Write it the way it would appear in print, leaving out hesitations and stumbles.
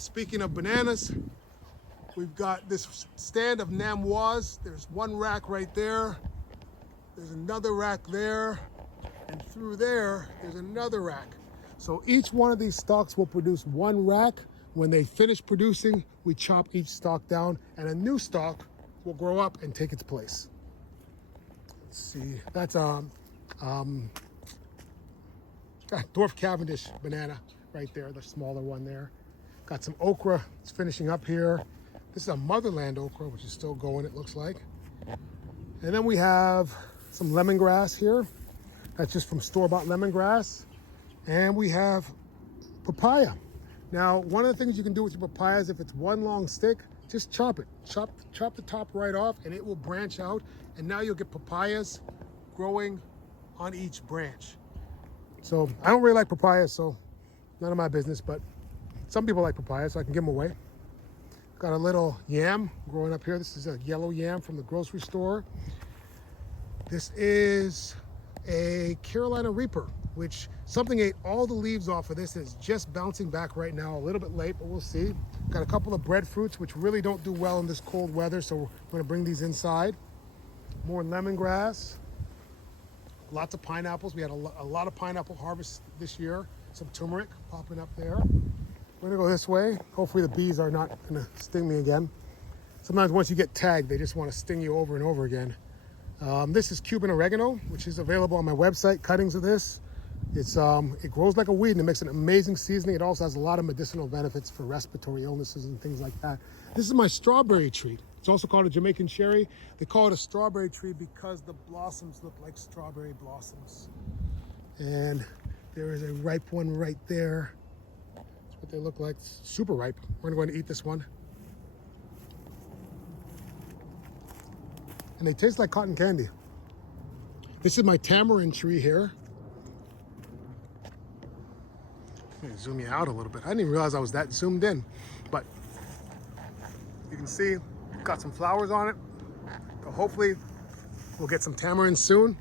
Speaking of bananas, we've got this stand of namois. There's one rack right there. There's another rack there. And through there, there's another rack. So each one of these stalks will produce one rack. When they finish producing, we chop each stalk down and a new stalk will grow up and take its place. Let's see, that's Dwarf Cavendish banana right there, the smaller one there. Got some okra, it's finishing up here. This is a motherland okra, which is still going, it looks like. And then we have some lemongrass here. That's just from store-bought lemongrass. And we have papaya. Now, one of the things you can do with your papayas, if it's one long stick, just chop it. Chop the top right off and it will branch out. And now you'll get papayas growing on each branch. So I don't really like papayas, so none of my business, but some people like papayas, so I can give them away. Got a little yam growing up here. This is a yellow yam from the grocery store. This is a Carolina Reaper, which something ate all the leaves off of this. It's just bouncing back right now, a little bit late, but we'll see. Got a couple of breadfruits, which really don't do well in this cold weather, so we're gonna bring these inside. More lemongrass. Lots of pineapples. We had a lot of pineapple harvest this year. Some turmeric popping up there. We're gonna go this way. Hopefully the bees are not gonna sting me again. Sometimes once you get tagged, they just wanna sting you over and over again. This is Cuban oregano, which is available on my website, cuttings of this. It grows like a weed and it makes an amazing seasoning. It also has a lot of medicinal benefits for respiratory illnesses and things like that. This is my strawberry tree. It's also called a Jamaican cherry. They call it a strawberry tree because the blossoms look like strawberry blossoms. And there is a ripe one right there. That's what they look like, super ripe. We're going to eat this one. And they taste like cotton candy. This is my tamarind tree here. Let me zoom you out a little bit. I didn't even realize I was that zoomed in, but you can see got some flowers on it. So hopefully we'll get some tamarind soon.